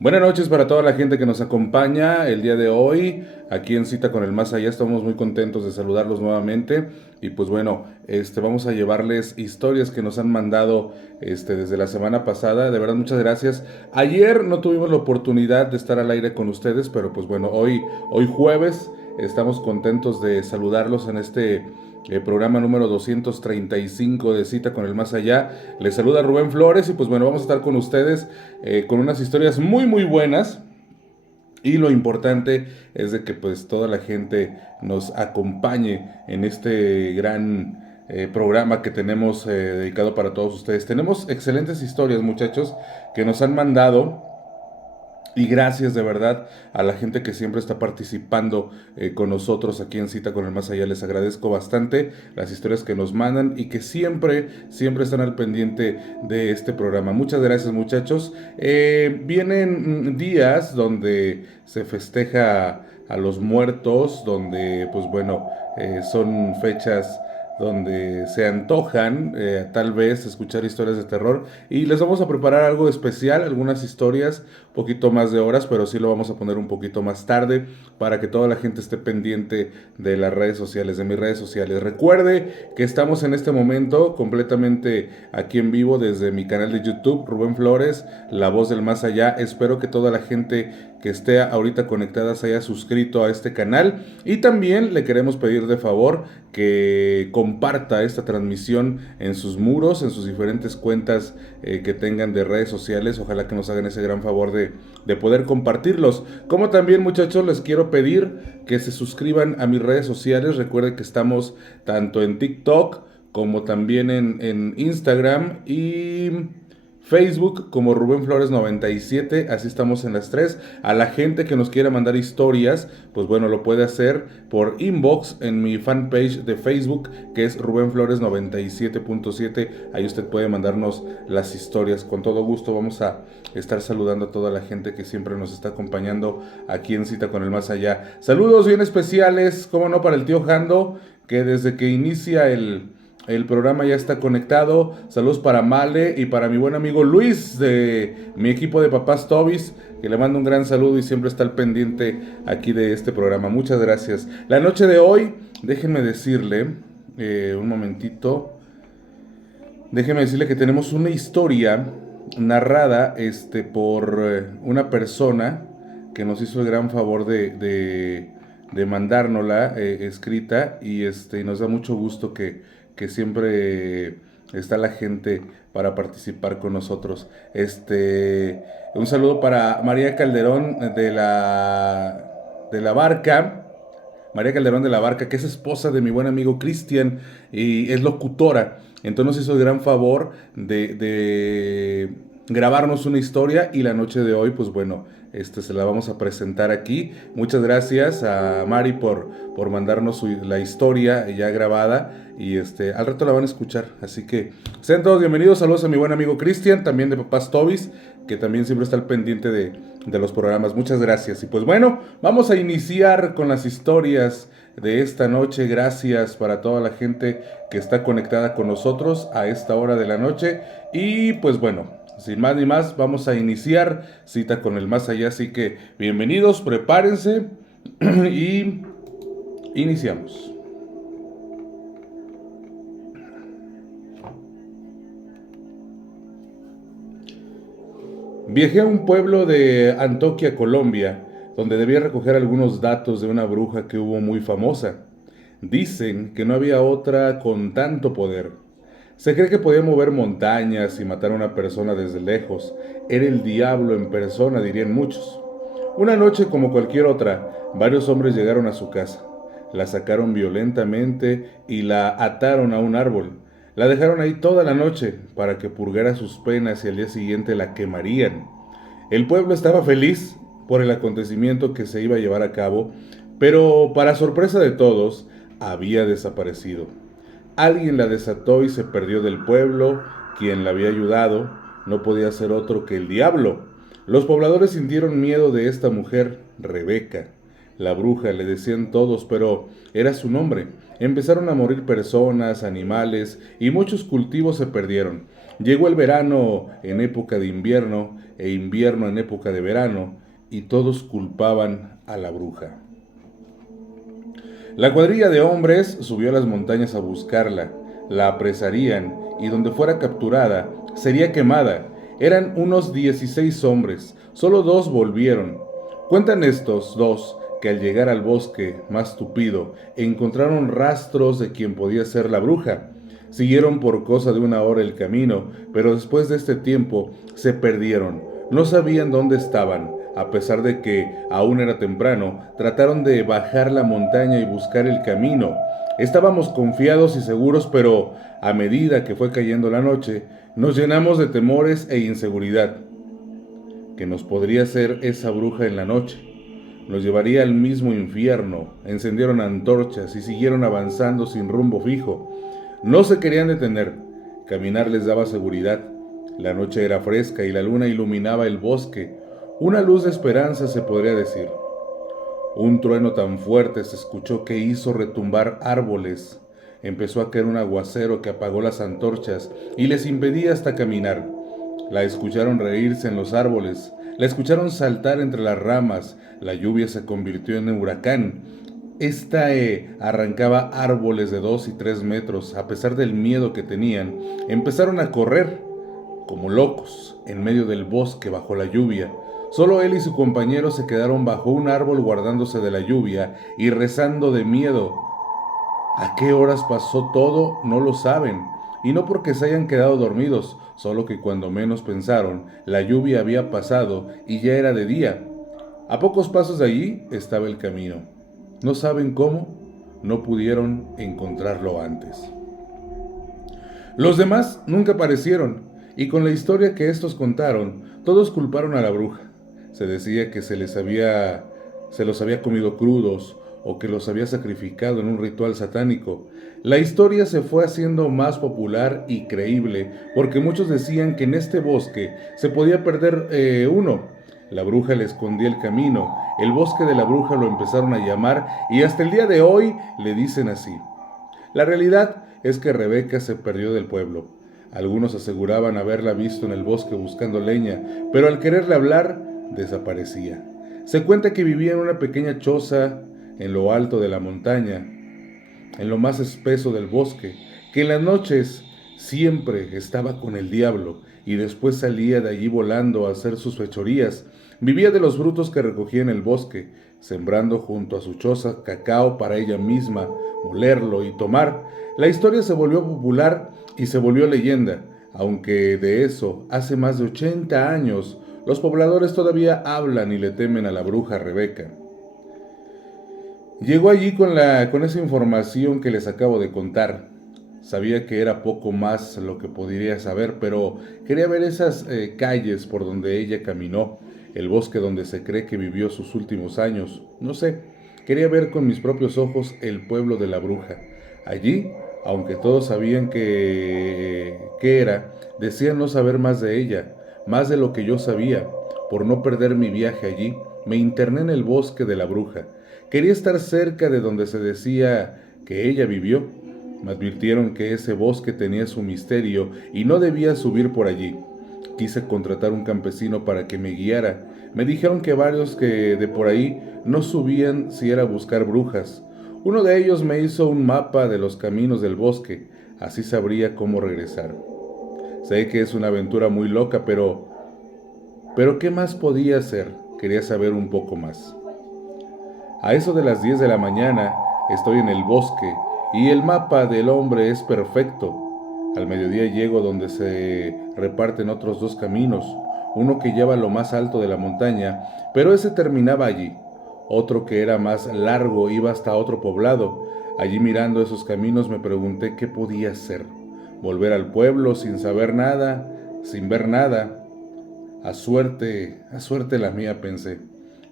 Buenas noches para toda la gente que nos acompaña el día de hoy. Aquí en Cita con el Más Allá estamos muy contentos de saludarlos nuevamente. Y pues bueno, vamos a llevarles historias que nos han mandado desde la semana pasada. De verdad, muchas gracias. Ayer no tuvimos la oportunidad de estar al aire con ustedes, pero pues bueno, hoy jueves estamos contentos de saludarlos en este programa número 235 de Cita con el Más Allá. Les saluda Rubén Flores y pues bueno, vamos a estar con ustedes con unas historias muy buenas. Y lo importante es de que pues toda la gente nos acompañe en este gran programa que tenemos dedicado para todos ustedes. Tenemos excelentes historias, muchachos, que nos han mandado. Y gracias de verdad a la gente que siempre está participando con nosotros aquí en Cita con el Más Allá. Les agradezco bastante las historias que nos mandan y que siempre están al pendiente de este programa. Muchas gracias, muchachos. Vienen días donde se festeja a los muertos, donde pues bueno, son fechas donde se antojan tal vez escuchar historias de terror y les vamos a preparar algo especial, algunas historias, un poquito más de horas, pero sí lo vamos a poner un poquito más tarde para que toda la gente esté pendiente de las redes sociales, de mis redes sociales. Recuerde que estamos en este momento completamente aquí en vivo desde mi canal de YouTube, Rubén Flores, La Voz del Más Allá. Espero que toda la gente que esté ahorita conectada se haya suscrito a este canal y también le queremos pedir de favor que comparta esta transmisión en sus muros, en sus diferentes cuentas que tengan de redes sociales. Ojalá que nos hagan ese gran favor de poder compartirlos. Como también, muchachos, les quiero pedir que se suscriban a mis redes sociales. Recuerden que estamos tanto en TikTok como también en Instagram y Facebook como Rubén Flores 97, así estamos en las tres. A la gente que nos quiera mandar historias, pues bueno, lo puede hacer por inbox en mi fanpage de Facebook, que es Rubén Flores 97.7. Ahí usted puede mandarnos las historias. Con todo gusto vamos a estar saludando a toda la gente que siempre nos está acompañando aquí en Cita con el Más Allá. Saludos bien especiales, como no, para el tío Jando, que desde que inicia el programa ya está conectado. Saludos para Male y para mi buen amigo Luis de mi equipo de Papás Tobis, que le mando un gran saludo y siempre está al pendiente aquí de este programa. Muchas gracias. La noche de hoy, déjenme decirle, un momentito, déjenme decirle que tenemos una historia narrada por una persona que nos hizo el gran favor de mandárnosla escrita y nos da mucho gusto que siempre está la gente para participar con nosotros. Un saludo para María Calderón de la Barca. María Calderón de la Barca, que es esposa de mi buen amigo Cristian y es locutora. Entonces nos hizo el gran favor de grabarnos una historia y la noche de hoy, pues bueno, se la vamos a presentar aquí. Muchas gracias a Mari por mandarnos la historia ya grabada y al rato la van a escuchar. Así que sean todos bienvenidos. Saludos a mi buen amigo Cristian, también de Papás Tobis, que también siempre está al pendiente de los programas. Muchas gracias. Y pues bueno, vamos a iniciar con las historias de esta noche. Gracias para toda la gente que está conectada con nosotros a esta hora de la noche. Y pues bueno, sin más ni más, vamos a iniciar Cita con el Más Allá. Así que bienvenidos, prepárense y iniciamos. Viajé a un pueblo de Antioquia, Colombia, donde debía recoger algunos datos de una bruja que hubo muy famosa. Dicen que no había otra con tanto poder. Se cree que podía mover montañas y matar a una persona desde lejos. Era el diablo en persona, dirían muchos. Una noche como cualquier otra, varios hombres llegaron a su casa. La sacaron violentamente y la ataron a un árbol. La dejaron ahí toda la noche para que purgara sus penas y al día siguiente la quemarían. El pueblo estaba feliz por el acontecimiento que se iba a llevar a cabo, pero para sorpresa de todos, había desaparecido. Alguien la desató y se perdió del pueblo. Quien la había ayudado no podía ser otro que el diablo. Los pobladores sintieron miedo de esta mujer, Rebeca. La bruja, le decían todos, pero era su nombre. Empezaron a morir personas, animales, y muchos cultivos se perdieron. Llegó el verano en época de invierno e invierno en época de verano, y todos culpaban a la bruja. La cuadrilla de hombres subió a las montañas a buscarla. La apresarían y donde fuera capturada sería quemada. Eran unos 16 hombres, solo 2 volvieron. Cuentan estos 2 que al llegar al bosque más tupido encontraron rastros de quien podía ser la bruja. Siguieron por cosa de 1 hora el camino, pero después de este tiempo se perdieron. No sabían dónde estaban. A pesar de que aún era temprano, trataron de bajar la montaña y buscar el camino. Estábamos confiados y seguros, pero a medida que fue cayendo la noche, nos llenamos de temores e inseguridad. ¿Qué nos podría hacer esa bruja en la noche? Nos llevaría al mismo infierno. Encendieron antorchas y siguieron avanzando sin rumbo fijo. No se querían detener. Caminar les daba seguridad. La noche era fresca y la luna iluminaba el bosque. Una luz de esperanza, se podría decir. Un trueno tan fuerte se escuchó que hizo retumbar árboles. Empezó a caer un aguacero que apagó las antorchas y les impedía hasta caminar. La escucharon reírse en los árboles, la escucharon saltar entre las ramas. La lluvia se convirtió en un huracán. Esta arrancaba árboles de 2 y 3 metros. A pesar del miedo que tenían, empezaron a correr como locos en medio del bosque bajo la lluvia. Solo él y su compañero se quedaron bajo un árbol guardándose de la lluvia y rezando de miedo. ¿A qué horas pasó todo? No lo saben. Y no porque se hayan quedado dormidos, solo que cuando menos pensaron, la lluvia había pasado y ya era de día. A pocos pasos de allí estaba el camino. No saben cómo, no pudieron encontrarlo antes. Los demás nunca aparecieron, y con la historia que estos contaron, todos culparon a la bruja. Se decía que se los había comido crudos o que los había sacrificado en un ritual satánico. La historia se fue haciendo más popular y creíble porque muchos decían que en este bosque se podía perder uno. La bruja le escondía el camino, el bosque de la bruja lo empezaron a llamar y hasta el día de hoy le dicen así. La realidad es que Rebeca se perdió del pueblo. Algunos aseguraban haberla visto en el bosque buscando leña, pero al quererle hablar, desaparecía. Se cuenta que vivía en una pequeña choza en lo alto de la montaña, en lo más espeso del bosque, que en las noches siempre estaba con el diablo y después salía de allí volando a hacer sus fechorías. Vivía de los frutos que recogía en el bosque, sembrando junto a su choza cacao para ella misma, molerlo y tomar. La historia se volvió popular y se volvió leyenda, aunque de eso hace más de 80 años. Los pobladores todavía hablan y le temen a la bruja Rebeca. Llegó allí con esa información que les acabo de contar. Sabía que era poco más lo que podría saber, pero quería ver esas calles por donde ella caminó, el bosque donde se cree que vivió sus últimos años. No sé, quería ver con mis propios ojos el pueblo de la bruja. Allí, aunque todos sabían qué era, decían no saber más de ella, más de lo que yo sabía. Por no perder mi viaje allí, me interné en el bosque de la bruja. Quería estar cerca de donde se decía que ella vivió. Me advirtieron que ese bosque tenía su misterio y no debía subir por allí. Quise contratar un campesino para que me guiara. Me dijeron que varios que de por ahí no subían si era buscar brujas. Uno de ellos me hizo un mapa de los caminos del bosque, así sabría cómo regresar. Sé que es una aventura muy loca, pero ¿qué más podía hacer? Quería saber un poco más. A eso de las 10 de la mañana estoy en el bosque y el mapa del hombre es perfecto. Al mediodía llego donde se reparten otros 2 caminos, uno que lleva a lo más alto de la montaña, pero ese terminaba allí. Otro que era más largo iba hasta otro poblado. Allí mirando esos caminos me pregunté qué podía hacer. Volver al pueblo sin saber nada, sin ver nada. A suerte la mía, pensé.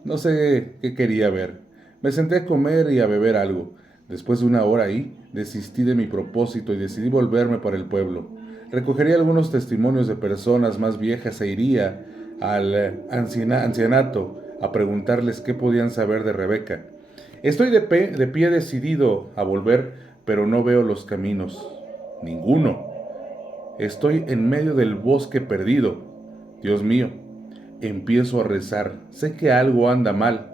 No sé qué quería ver. Me senté a comer y a beber algo. Después de 1 hora ahí, desistí de mi propósito y decidí volverme para el pueblo. Recogería algunos testimonios de personas más viejas e iría al ancianato a preguntarles qué podían saber de Rebeca. Estoy de pie decidido a volver, pero no veo los caminos. Ninguno. Estoy en medio del bosque perdido. Dios mío, empiezo a rezar. Sé que algo anda mal.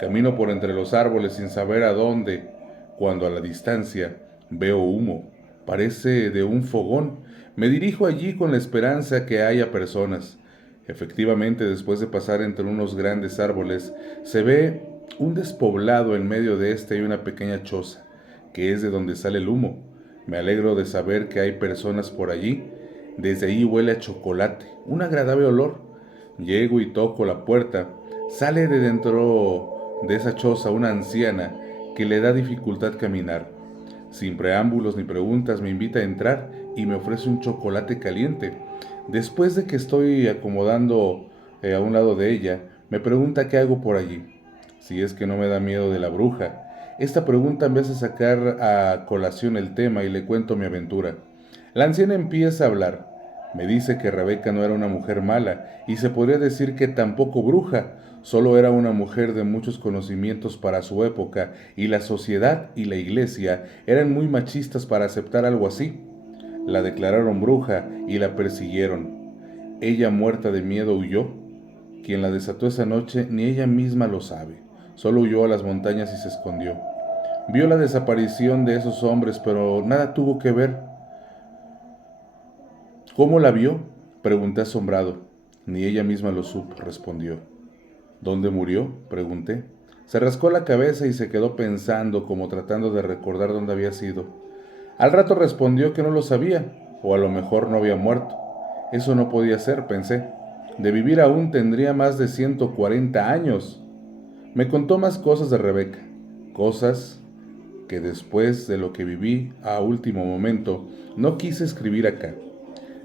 Camino por entre los árboles sin saber a dónde, cuando a la distancia veo humo. Parece de un fogón. Me dirijo allí con la esperanza que haya personas. Efectivamente, después de pasar entre unos grandes árboles, se ve un despoblado en medio de este y una pequeña choza, que es de donde sale el humo. Me alegro de saber que hay personas por allí. Desde ahí huele a chocolate, un agradable olor. Llego y toco la puerta. Sale de dentro de esa choza una anciana que le da dificultad caminar. Sin preámbulos ni preguntas me invita a entrar y me ofrece un chocolate caliente. Después de que estoy acomodando a un lado de ella, me pregunta qué hago por allí, si es que no me da miedo de la bruja. Esta pregunta me hace sacar a colación el tema y le cuento mi aventura. La anciana empieza a hablar. Me dice que Rebeca no era una mujer mala y se podría decir que tampoco bruja, solo era una mujer de muchos conocimientos para su época y la sociedad y la iglesia eran muy machistas para aceptar algo así. La declararon bruja y la persiguieron. Ella, muerta de miedo, huyó. Quien la desató esa noche ni ella misma lo sabe. Solo huyó a las montañas y se escondió. Vio la desaparición de esos hombres, pero nada tuvo que ver. ¿Cómo la vio? Pregunté asombrado. Ni ella misma lo supo, respondió. ¿Dónde murió? Pregunté. Se rascó la cabeza y se quedó pensando, como tratando de recordar dónde había sido. Al rato respondió que no lo sabía, o a lo mejor no había muerto. Eso no podía ser, pensé. De vivir aún tendría más de 140 años. Me contó más cosas de Rebeca, cosas que después de lo que viví a último momento no quise escribir acá.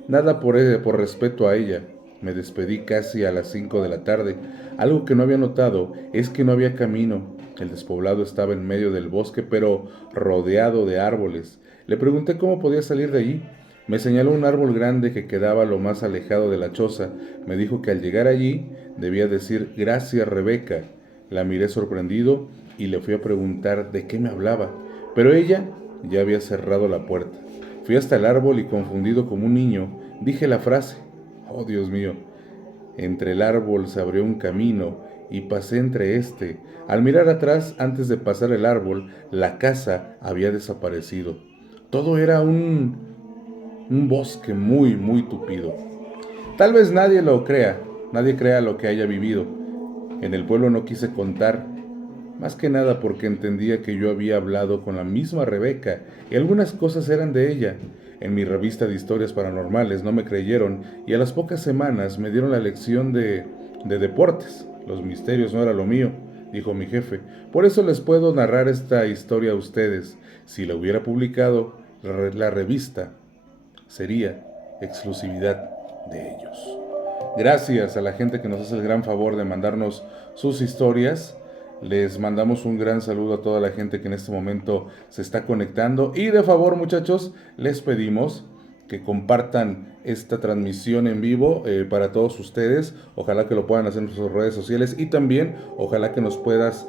Nada por respeto a ella. Me despedí casi a las 5 de la tarde. Algo que no había notado es que no había camino. El despoblado estaba en medio del bosque, pero rodeado de árboles. Le pregunté cómo podía salir de allí. Me señaló un árbol grande que quedaba lo más alejado de la choza. Me dijo que al llegar allí debía decir gracias, Rebeca. La miré sorprendido y le fui a preguntar de qué me hablaba, pero ella ya había cerrado la puerta. Fui hasta el árbol y confundido como un niño, dije la frase. Oh, Dios mío. Entre el árbol se abrió un camino y pasé entre este. Al mirar atrás, antes de pasar el árbol, la casa había desaparecido. Todo era un bosque muy, muy tupido. Tal vez nadie crea lo que haya vivido. En el pueblo no quise contar, más que nada porque entendía que yo había hablado con la misma Rebeca y algunas cosas eran de ella. En mi revista de historias paranormales no me creyeron y a las pocas semanas me dieron la lección de deportes. Los misterios no era lo mío, dijo mi jefe. Por eso les puedo narrar esta historia a ustedes. Si la hubiera publicado la revista, sería exclusividad de ellos. Gracias a la gente que nos hace el gran favor de mandarnos sus historias. Les mandamos un gran saludo a toda la gente que en este momento se está conectando. Y de favor, muchachos, les pedimos que compartan esta transmisión en vivo para todos ustedes. Ojalá que lo puedan hacer en sus redes sociales. Y también, ojalá que nos puedas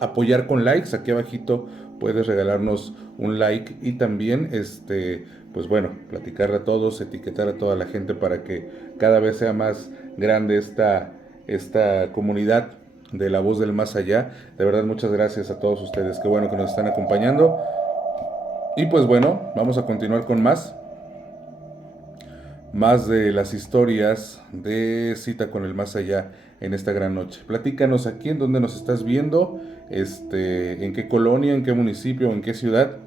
apoyar con likes. Aquí abajito puedes regalarnos un like y también pues bueno, platicarle a todos, etiquetar a toda la gente para que cada vez sea más grande esta comunidad de La Voz del Más Allá. De verdad, muchas gracias a todos ustedes. Qué bueno que nos están acompañando. Y pues bueno, vamos a continuar con más de las historias de Cita con el Más Allá en esta gran noche. Platícanos aquí en dónde nos estás viendo, en qué colonia, en qué municipio, en qué ciudad.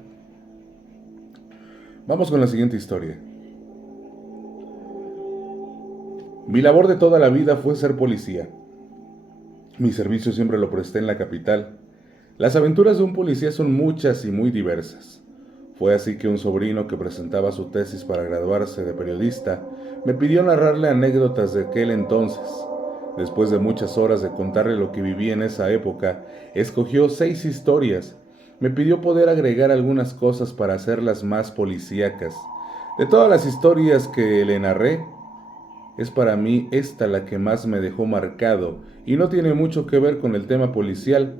Vamos con la siguiente historia. Mi labor de toda la vida fue ser policía. Mi servicio siempre lo presté en la capital. Las aventuras de un policía son muchas y muy diversas. Fue así que un sobrino que presentaba su tesis para graduarse de periodista me pidió narrarle anécdotas de aquel entonces. Después de muchas horas de contarle lo que viví en esa época, escogió 6 historias. Me pidió poder agregar algunas cosas para hacerlas más policíacas. De todas las historias que le narré, Es para mí esta la que más me dejó marcado y no tiene mucho que ver con el tema policial.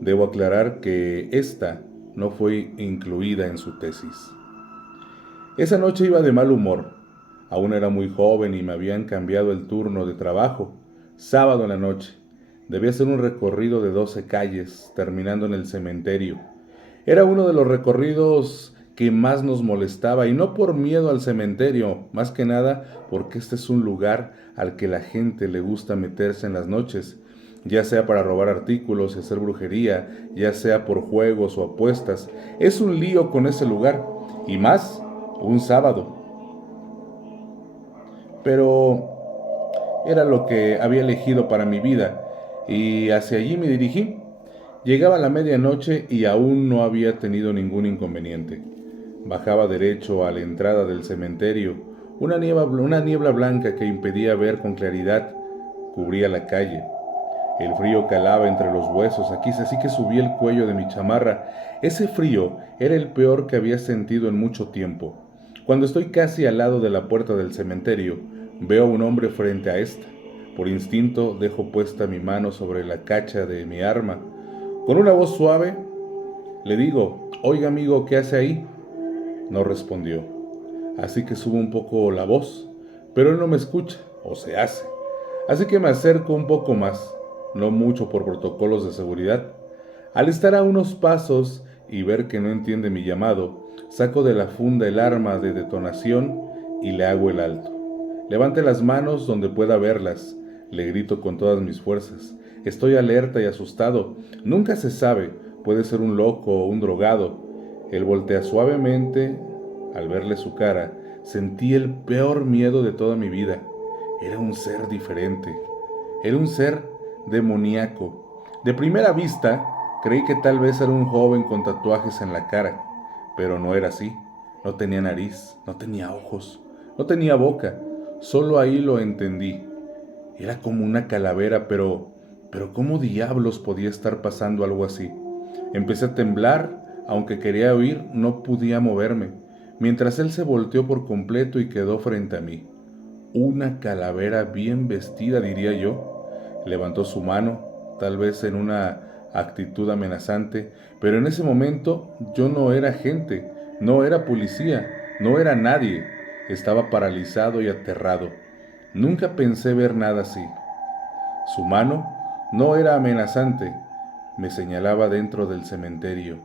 Debo aclarar que esta no fue incluida en su tesis. Esa noche iba de mal humor. Aún era muy joven y me habían cambiado el turno de trabajo. Sábado en la noche. Debía hacer un recorrido de 12 calles, terminando en el cementerio. Era uno de los recorridos que más nos molestaba, y no por miedo al cementerio, más que nada porque este es un lugar al que la gente le gusta meterse en las noches, ya sea para robar artículos y hacer brujería, ya sea por juegos o apuestas. Es un lío con ese lugar, y más un sábado. Pero era lo que había elegido para mi vida, y hacia allí me dirigí. Llegaba la medianoche y aún no había tenido ningún inconveniente. Bajaba derecho a la entrada del cementerio. Una niebla blanca que impedía ver con claridad cubría la calle. El frío calaba entre los huesos, aquí así que subí el cuello de mi chamarra. Ese frío era el peor que había sentido en mucho tiempo. Cuando estoy casi al lado de la puerta del cementerio, veo a un hombre frente a esta. Por instinto dejo puesta mi mano sobre la cacha de mi arma. Con una voz suave le digo: «Oiga, amigo, ¿qué hace ahí?». No respondió. Así que subo un poco la voz, pero él no me escucha, o se hace. Así que me acerco un poco más, no mucho por protocolos de seguridad. Al estar a unos pasos y ver que no entiende mi llamado, saco de la funda el arma de detonación y le hago el alto. Levante las manos donde pueda verlas, le grito con todas mis fuerzas. Estoy alerta y asustado. Nunca se sabe, puede ser un loco o un drogado. Él voltea suavemente. Al verle su cara, sentí el peor miedo de toda mi vida. Era un ser diferente. Era un ser demoníaco. De primera vista, creí que tal vez era un joven con tatuajes en la cara, pero no era así. No tenía nariz, no tenía ojos, no tenía boca. Solo ahí lo entendí. Era como una calavera, pero ¿cómo diablos podía estar pasando algo así? Empecé a temblar, aunque quería huir, no podía moverme, mientras él se volteó por completo y quedó frente a mí. Una calavera bien vestida, diría yo. Levantó su mano, tal vez en una actitud amenazante, pero en ese momento yo no era gente, no era policía, no era nadie. Estaba paralizado y aterrado. Nunca pensé ver nada así. Su mano no era amenazante, me señalaba dentro del cementerio.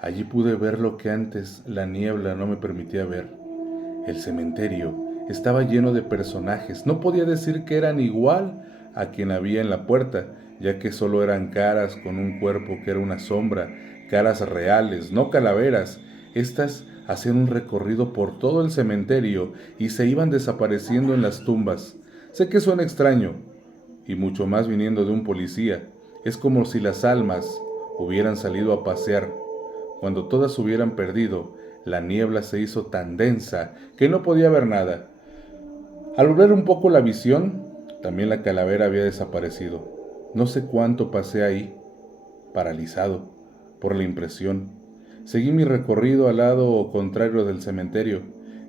Allí pude ver lo que antes la niebla no me permitía ver. El cementerio estaba lleno de personajes. No podía decir que eran igual a quien había en la puerta, ya que solo eran caras con un cuerpo que era una sombra, caras reales, no calaveras. Estas hacían un recorrido por todo el cementerio y se iban desapareciendo en las tumbas. Sé que suena extraño, y mucho más viniendo de un policía. Es como si las almas hubieran salido a pasear. Cuando todas se hubieran perdido, la niebla se hizo tan densa que no podía ver nada. Al volver un poco la visión, también la calavera había desaparecido. No sé cuánto pasé ahí, paralizado por la impresión. Seguí mi recorrido al lado contrario del cementerio.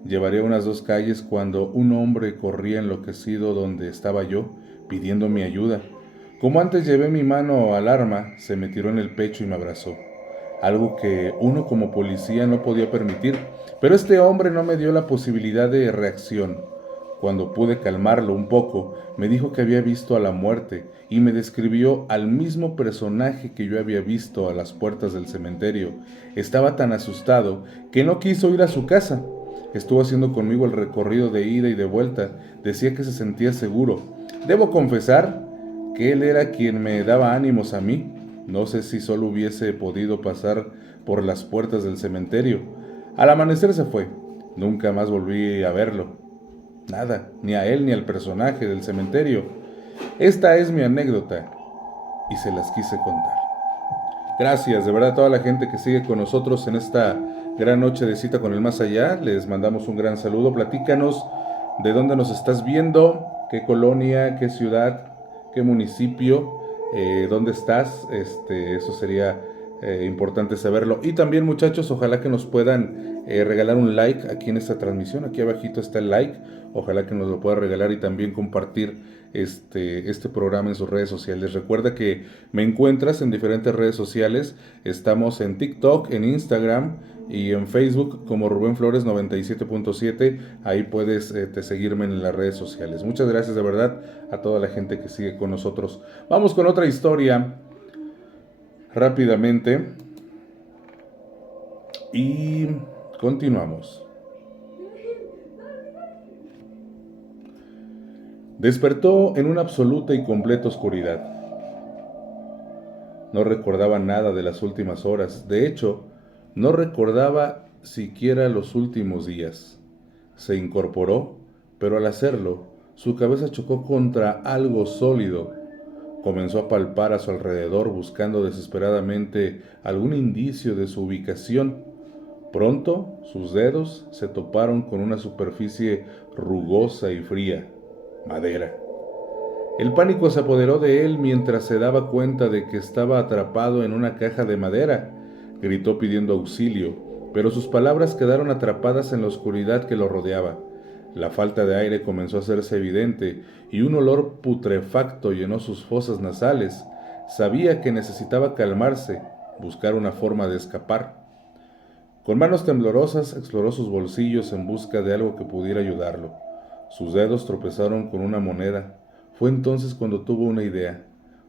Llevaría unas 2 calles cuando un hombre corría enloquecido donde estaba yo, pidiendo mi ayuda. Como antes llevé mi mano al arma, se me tiró en el pecho y me abrazó. Algo que uno como policía no podía permitir, pero este hombre no me dio la posibilidad de reacción. Cuando pude calmarlo un poco, me dijo que había visto a la muerte y me describió al mismo personaje que yo había visto a las puertas del cementerio. Estaba tan asustado que no quiso ir a su casa. Estuvo haciendo conmigo el recorrido de ida y de vuelta. Decía que se sentía seguro. Debo confesar que él era quien me daba ánimos a mí. No sé si solo hubiese podido pasar por las puertas del cementerio. Al amanecer se fue. Nunca más volví a verlo. Nada, ni a él ni al personaje del cementerio. Esta es mi anécdota y se las quise contar. Gracias de verdad a toda la gente que sigue con nosotros en esta gran noche de cita con el más allá. Les mandamos un gran saludo. Platícanos de dónde nos estás viendo, qué colonia, qué ciudad, qué municipio, dónde estás. Eso sería importante saberlo. Y también, muchachos, ojalá que nos puedan regalar un like aquí en esta transmisión. Aquí abajito está el like. Ojalá que nos lo pueda regalar y también compartir este programa en sus redes sociales. Recuerda que me encuentras en diferentes redes sociales. Estamos en TikTok, en Instagram y en Facebook como Rubén Flores 97.7. Ahí puedes seguirme en las redes sociales. Muchas gracias de verdad a toda la gente que sigue con nosotros. Vamos con otra historia rápidamente y continuamos. Despertó en una absoluta y completa oscuridad. No recordaba nada de las últimas horas. De hecho, no recordaba siquiera los últimos días. Se incorporó, pero al hacerlo, su cabeza chocó contra algo sólido. Comenzó a palpar a su alrededor buscando desesperadamente algún indicio de su ubicación. Pronto, sus dedos se toparon con una superficie rugosa y fría. Madera. El pánico se apoderó de él mientras se daba cuenta de que estaba atrapado en una caja de madera. Gritó pidiendo auxilio, pero sus palabras quedaron atrapadas en la oscuridad que lo rodeaba. La falta de aire comenzó a hacerse evidente y un olor putrefacto llenó sus fosas nasales. Sabía que necesitaba calmarse, buscar una forma de escapar. Con manos temblorosas exploró sus bolsillos en busca de algo que pudiera ayudarlo. Sus dedos tropezaron con una moneda. Fue entonces cuando tuvo una idea.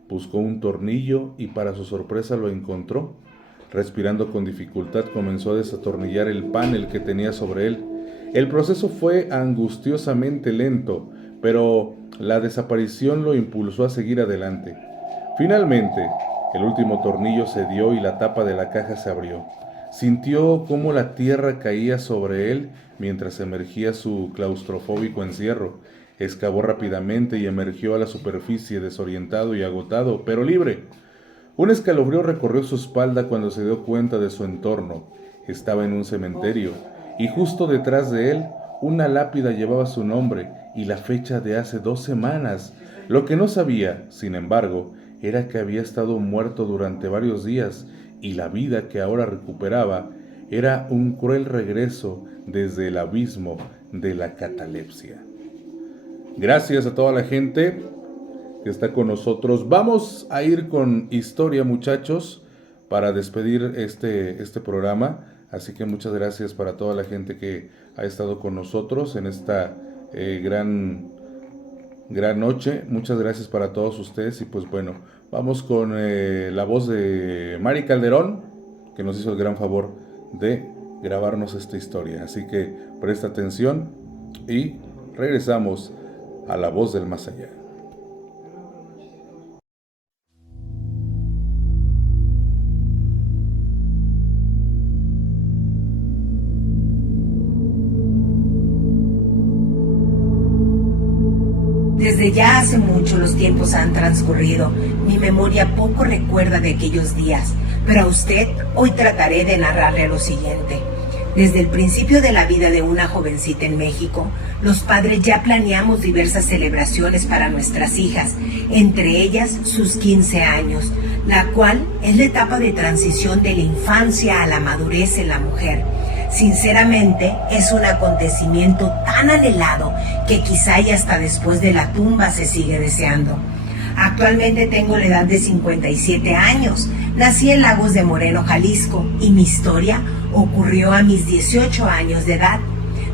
Buscó un tornillo y para su sorpresa lo encontró. Respirando con dificultad comenzó a desatornillar el panel que tenía sobre él. El proceso fue angustiosamente lento, pero la desaparición lo impulsó a seguir adelante. Finalmente, el último tornillo se dio y la tapa de la caja se abrió. Sintió cómo la tierra caía sobre él mientras emergía su claustrofóbico encierro. Excavó rápidamente y emergió a la superficie desorientado y agotado, pero libre. Un escalofrío recorrió su espalda cuando se dio cuenta de su entorno. Estaba en un cementerio, y justo detrás de él, una lápida llevaba su nombre y la fecha de hace 2 semanas. Lo que no sabía, sin embargo, era que había estado muerto durante varios días, y la vida que ahora recuperaba era un cruel regreso desde el abismo de la catalepsia. Gracias a toda la gente que está con nosotros. Vamos a ir con historia, muchachos, para despedir este programa. Así que muchas gracias para toda la gente que ha estado con nosotros en esta gran noche. Muchas gracias para todos ustedes. Y pues bueno, vamos con la voz de Mari Calderón, que nos hizo el gran favor de grabarnos esta historia. Así que presta atención y regresamos a La Voz del Más Allá. Desde ya hace mucho los tiempos han transcurrido, mi memoria poco recuerda de aquellos días, pero a usted hoy trataré de narrarle lo siguiente. Desde el principio de la vida de una jovencita en México, los padres ya planeamos diversas celebraciones para nuestras hijas, entre ellas sus 15 años, la cual es la etapa de transición de la infancia a la madurez en la mujer. Sinceramente, es un acontecimiento tan anhelado que quizá y hasta después de la tumba se sigue deseando. Actualmente tengo la edad de 57 años. Nací en Lagos de Moreno, Jalisco, y mi historia ocurrió a mis 18 años de edad.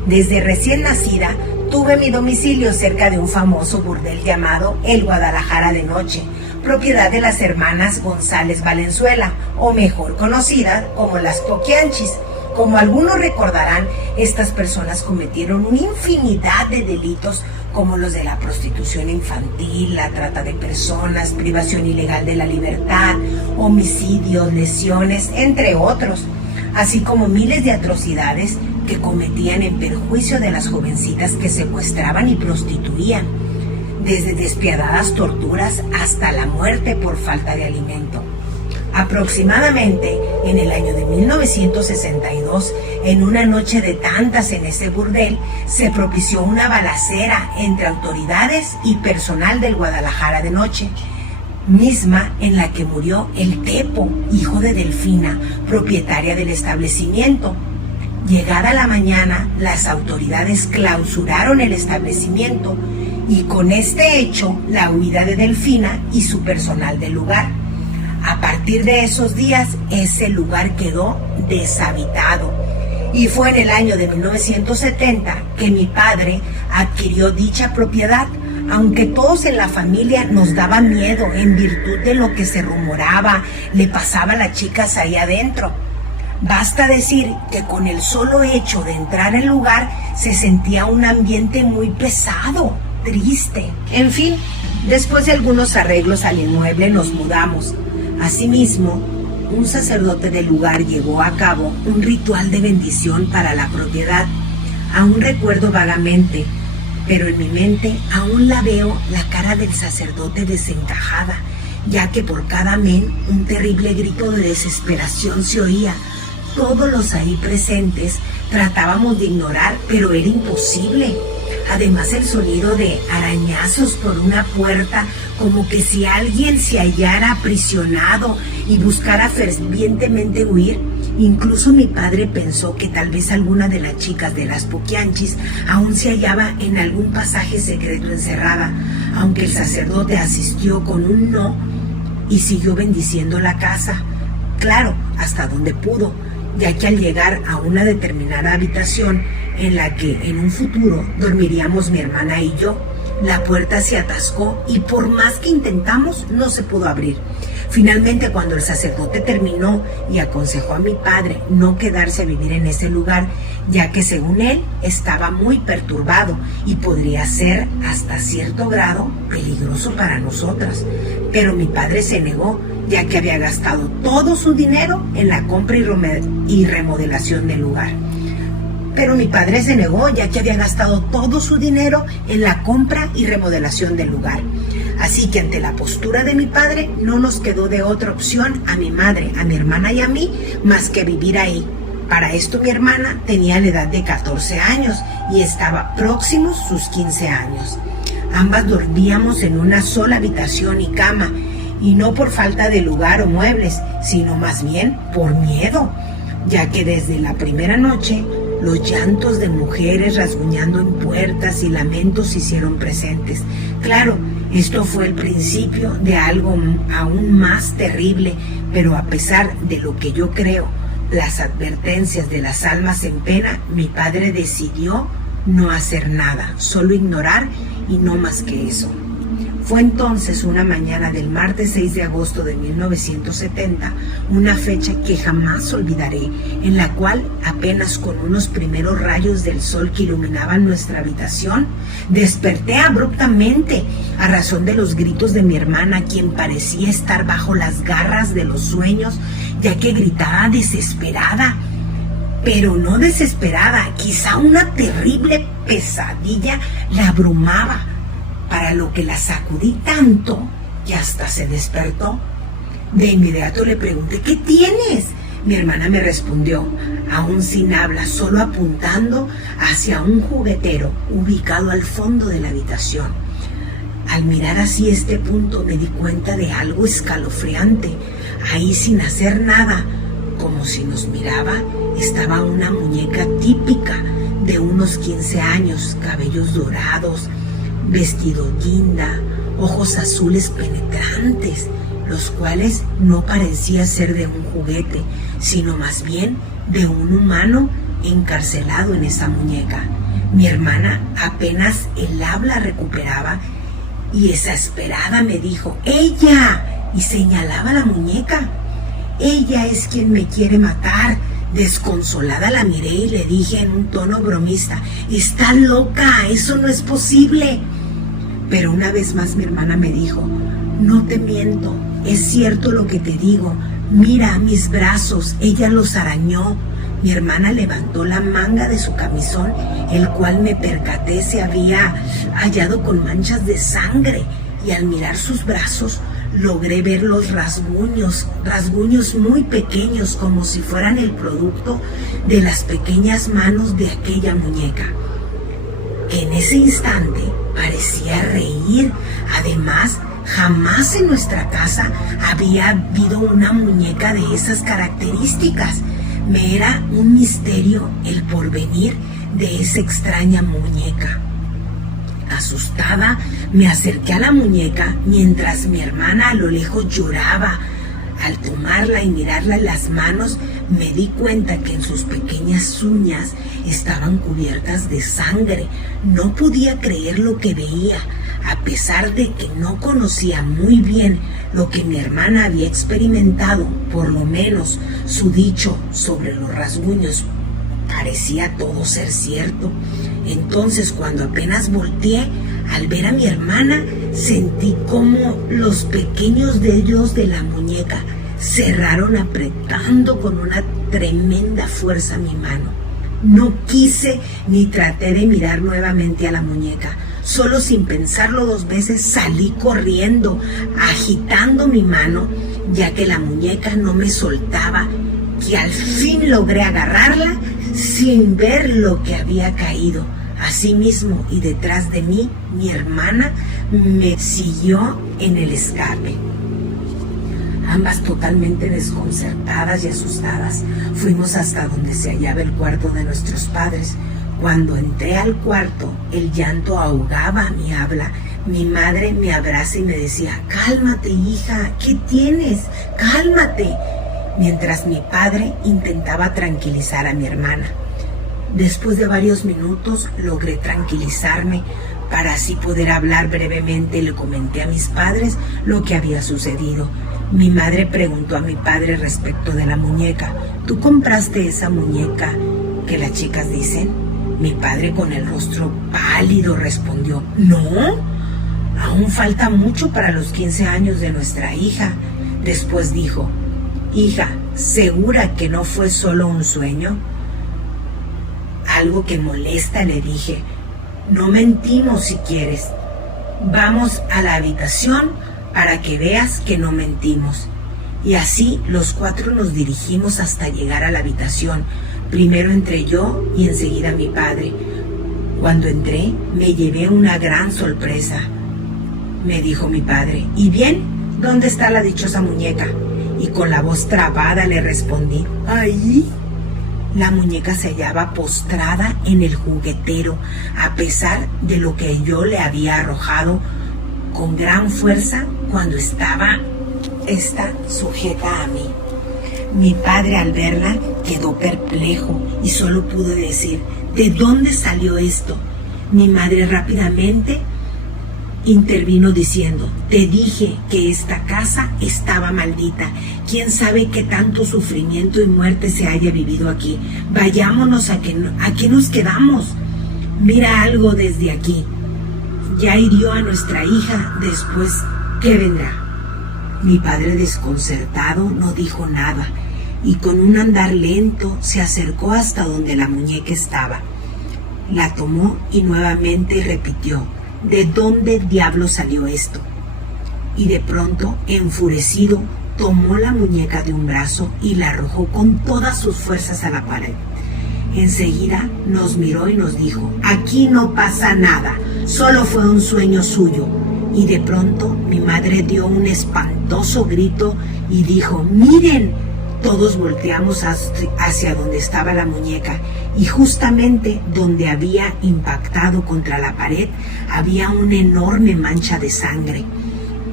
Desde recién nacida, tuve mi domicilio cerca de un famoso burdel llamado El Guadalajara de Noche, propiedad de las hermanas González Valenzuela, o mejor conocidas como las Poquianchis. Como algunos recordarán, estas personas cometieron una infinidad de delitos como los de la prostitución infantil, la trata de personas, privación ilegal de la libertad, homicidios, lesiones, entre otros, así como miles de atrocidades que cometían en perjuicio de las jovencitas que secuestraban y prostituían, desde despiadadas torturas hasta la muerte por falta de alimento. Aproximadamente en el año de 1962, en una noche de tantas en ese burdel, se propició una balacera entre autoridades y personal del Guadalajara de Noche, misma en la que murió el Tepo, hijo de Delfina, propietaria del establecimiento. Llegada la mañana, las autoridades clausuraron el establecimiento y con este hecho, la huida de Delfina y su personal del lugar. A partir de esos días, ese lugar quedó deshabitado y fue en el año de 1970 que mi padre adquirió dicha propiedad, aunque todos en la familia nos daba miedo en virtud de lo que se rumoraba le pasaba a las chicas ahí adentro. Basta decir que con el solo hecho de entrar al lugar se sentía un ambiente muy pesado, triste. En fin, después de algunos arreglos al inmueble nos mudamos. Asimismo, un sacerdote del lugar llevó a cabo un ritual de bendición para la propiedad. Aún recuerdo vagamente, pero en mi mente aún la veo la cara del sacerdote desencajada, ya que por cada amén un terrible grito de desesperación se oía. Todos los ahí presentes tratábamos de ignorar, pero era imposible. Además, el sonido de arañazos por una puerta, como que si alguien se hallara aprisionado y buscara fervientemente huir. Incluso mi padre pensó que tal vez alguna de las chicas de las Poquianchis aún se hallaba en algún pasaje secreto encerrada, aunque el sacerdote asistió con un no y siguió bendiciendo la casa. Claro, hasta donde pudo, ya que al llegar a una determinada habitación en la que en un futuro dormiríamos mi hermana y yo, la puerta se atascó y por más que intentamos no se pudo abrir. Finalmente, cuando el sacerdote terminó y aconsejó a mi padre no quedarse a vivir en ese lugar, ya que según él estaba muy perturbado y podría ser hasta cierto grado peligroso para nosotras, pero mi padre se negó, ya que había gastado todo su dinero en la compra y remodelación del lugar. Pero mi padre se negó, ya que había gastado todo su dinero en la compra y remodelación del lugar. Así que ante la postura de mi padre no nos quedó de otra opción a mi madre, a mi hermana y a mí, más que vivir ahí. Para esto mi hermana tenía la edad de 14 años y estaba próximos sus 15 años. Ambas dormíamos en una sola habitación y cama, y no por falta de lugar o muebles, sino más bien por miedo, ya que desde la primera noche los llantos de mujeres rasguñando en puertas y lamentos se hicieron presentes. Claro, esto fue el principio de algo aún más terrible, pero a pesar de lo que yo creo, las advertencias de las almas en pena, mi padre decidió no hacer nada, solo ignorar y no más que eso. Fue entonces una mañana del martes 6 de agosto de 1970, una fecha que jamás olvidaré, en la cual apenas con unos primeros rayos del sol que iluminaban nuestra habitación, desperté abruptamente a razón de los gritos de mi hermana, quien parecía estar bajo las garras de los sueños, ya que gritaba desesperada. Pero no desesperada, quizá una terrible pesadilla la abrumaba, para lo que la sacudí tanto que hasta se despertó. De inmediato le pregunté: ¿qué tienes? Mi hermana me respondió, aún sin habla, solo apuntando hacia un juguetero ubicado al fondo de la habitación. Al mirar así este punto me di cuenta de algo escalofriante. Ahí, sin hacer nada, como si nos miraba, estaba una muñeca típica de unos 15 años, cabellos dorados, vestido guinda, ojos azules penetrantes, los cuales no parecía ser de un juguete, sino más bien de un humano encarcelado en esa muñeca. Mi hermana apenas el habla recuperaba y exasperada me dijo: ¡ella! Y señalaba la muñeca. Ella es quien me quiere matar. Desconsolada la miré y le dije en un tono bromista: ¡está loca! ¡Eso no es posible! Pero una vez más mi hermana me dijo: no te miento, es cierto lo que te digo. Mira mis brazos, ella los arañó. Mi hermana levantó la manga de su camisón, el cual me percaté se había hallado con manchas de sangre, y al mirar sus brazos logré ver los rasguños muy pequeños, como si fueran el producto de las pequeñas manos de aquella muñeca, que en ese instante parecía reír. Además, jamás en nuestra casa había habido una muñeca de esas características. Me era un misterio el porvenir de esa extraña muñeca. Asustada, me acerqué a la muñeca mientras mi hermana a lo lejos lloraba. Al tomarla y mirarla en las manos, me di cuenta que en sus pequeñas uñas estaban cubiertas de sangre. No podía creer lo que veía, a pesar de que no conocía muy bien lo que mi hermana había experimentado. Por lo menos su dicho sobre los rasguños parecía todo ser cierto. Entonces, cuando apenas volteé, al ver a mi hermana, sentí como los pequeños dedos de la muñeca cerraron apretando con una tremenda fuerza mi mano. No quise ni traté de mirar nuevamente a la muñeca. Solo sin pensarlo 2 veces salí corriendo, agitando mi mano, ya que la muñeca no me soltaba, que al fin logré agarrarla sin ver lo que había caído. Asimismo, y detrás de mí, mi hermana me siguió en el escape. Ambas totalmente desconcertadas y asustadas, fuimos hasta donde se hallaba el cuarto de nuestros padres. Cuando entré al cuarto, el llanto ahogaba mi habla. Mi madre me abraza y me decía: «Cálmate, hija, ¿qué tienes? Cálmate», mientras mi padre intentaba tranquilizar a mi hermana. Después de varios minutos logré tranquilizarme para así poder hablar brevemente. Le comenté a mis padres lo que había sucedido. Mi madre preguntó a mi padre respecto de la muñeca. «¿Tú compraste esa muñeca que las chicas dicen?» Mi padre, con el rostro pálido, respondió: «No, aún falta mucho para los 15 años de nuestra hija». Después dijo: «Hija, ¿segura que no fue solo un sueño?». Algo que molesta, le dije: «No mentimos si quieres. Vamos a la habitación para que veas que no mentimos». Y así los 4 nos dirigimos hasta llegar a la habitación. Primero entré yo y enseguida mi padre. Cuando entré, me llevé una gran sorpresa. Me dijo mi padre: «¿Y bien? ¿Dónde está la dichosa muñeca?». Y con la voz trabada le respondí: «Ahí». La muñeca se hallaba postrada en el juguetero, a pesar de lo que yo le había arrojado con gran fuerza cuando estaba sujeta a mí. Mi padre, al verla, quedó perplejo y solo pudo decir: «¿De dónde salió esto?». Mi madre rápidamente intervino diciendo: «Te dije que esta casa estaba maldita. ¿Quién sabe qué tanto sufrimiento y muerte se haya vivido aquí? Vayámonos, aquí nos quedamos. Mira algo desde aquí. Ya hirió a nuestra hija, después, ¿qué vendrá?». Mi padre, desconcertado, no dijo nada y con un andar lento se acercó hasta donde la muñeca estaba. La tomó y nuevamente repitió: «¿De dónde diablo salió esto?». Y de pronto, enfurecido, tomó la muñeca de un brazo y la arrojó con todas sus fuerzas a la pared. Enseguida nos miró y nos dijo: «Aquí no pasa nada, solo fue un sueño suyo». Y de pronto mi madre dio un espantoso grito y dijo: «¡Miren!». Todos volteamos hacia donde estaba la muñeca y justamente donde había impactado contra la pared había una enorme mancha de sangre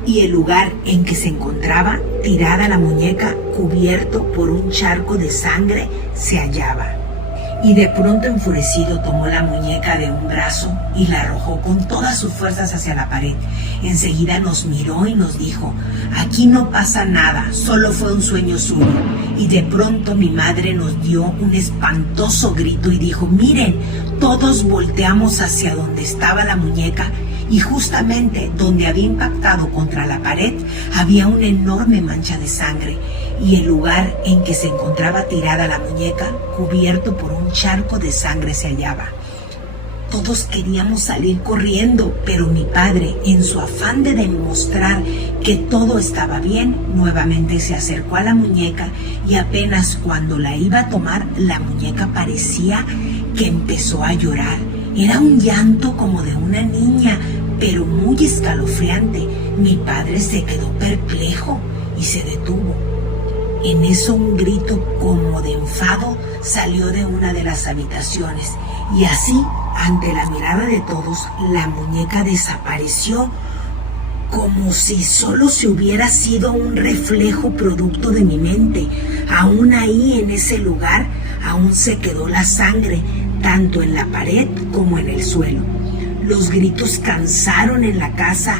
y el lugar en que se encontraba tirada la muñeca, cubierto por un charco de sangre, se hallaba. Y de pronto, enfurecido, tomó la muñeca de un brazo y la arrojó con todas sus fuerzas hacia la pared. Enseguida nos miró y nos dijo: «Aquí no pasa nada, solo fue un sueño suyo». Y de pronto mi madre nos dio un espantoso grito y dijo: «Miren». Todos volteamos hacia donde estaba la muñeca y justamente donde había impactado contra la pared había una enorme mancha de sangre y el lugar en que se encontraba tirada la muñeca, cubierto por un charco de sangre, se hallaba. Todos queríamos salir corriendo, pero mi padre, en su afán de demostrar que todo estaba bien, nuevamente se acercó a la muñeca y apenas cuando la iba a tomar, la muñeca parecía que empezó a llorar. Era un llanto como de una niña, pero muy escalofriante. Mi padre se quedó perplejo y se detuvo. En eso un grito como de enfado salió de una de las habitaciones y así, ante la mirada de todos, la muñeca desapareció como si solo se hubiera sido un reflejo producto de mi mente. Aún ahí, en ese lugar, aún se quedó la sangre, tanto en la pared como en el suelo. Los gritos cansaron en la casa.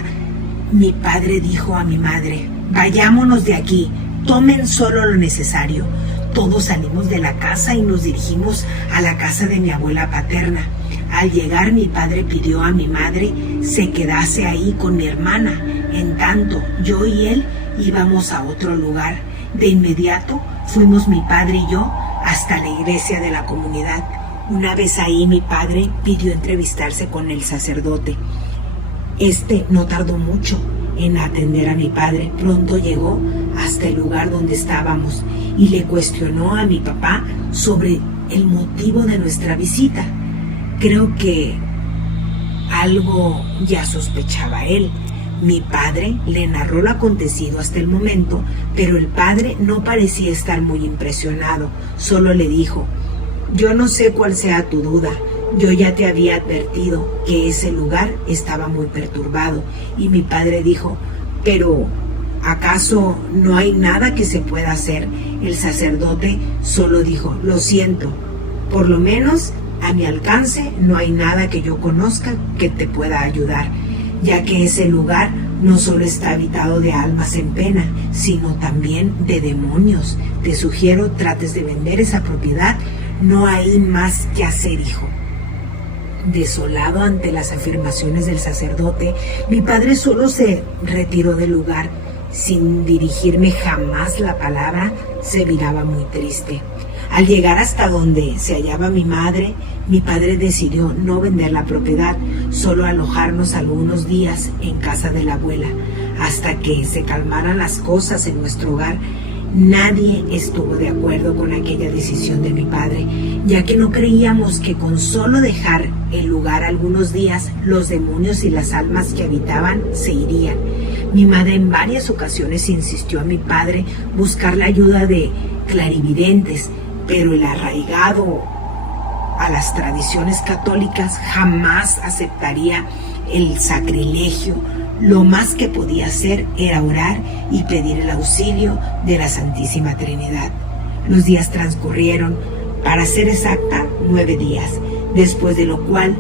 Mi padre dijo a mi madre: vayámonos de aquí, tomen solo lo necesario. Todos salimos de la casa y nos dirigimos a la casa de mi abuela paterna. Al llegar, mi padre pidió a mi madre se quedase ahí con mi hermana. En tanto, yo y él íbamos a otro lugar. De inmediato fuimos mi padre y yo hasta la iglesia de la comunidad. Una vez ahí, mi padre pidió entrevistarse con el sacerdote. Este no tardó mucho en atender a mi padre. Pronto llegó hasta el lugar donde estábamos y le cuestionó a mi papá sobre el motivo de nuestra visita. Creo que algo ya sospechaba él. Mi padre le narró lo acontecido hasta el momento, pero el padre no parecía estar muy impresionado. Solo le dijo: yo no sé cuál sea tu duda. Yo ya te había advertido que ese lugar estaba muy perturbado. Y mi padre dijo: pero ¿acaso no hay nada que se pueda hacer? El sacerdote solo dijo: lo siento, por lo menos a mi alcance no hay nada que yo conozca que te pueda ayudar, ya que ese lugar no solo está habitado de almas en pena, sino también de demonios. Te sugiero trates de vender esa propiedad. No hay más que hacer, hijo. Desolado ante las afirmaciones del sacerdote, mi padre solo se retiró del lugar. Sin dirigirme jamás la palabra, se miraba muy triste. Al llegar hasta donde se hallaba mi madre, mi padre decidió no vender la propiedad, solo alojarnos algunos días en casa de la abuela, hasta que se calmaran las cosas en nuestro hogar. Nadie estuvo de acuerdo con aquella decisión de mi padre, ya que no creíamos que con solo dejar el lugar algunos días, los demonios y las almas que habitaban se irían. Mi madre en varias ocasiones insistió a mi padre buscar la ayuda de clarividentes, pero el arraigado a las tradiciones católicas jamás aceptaría el sacrilegio. Lo más que podía hacer era orar y pedir el auxilio de la Santísima Trinidad. Los días transcurrieron, para ser exacta, 9 días, después de lo cual,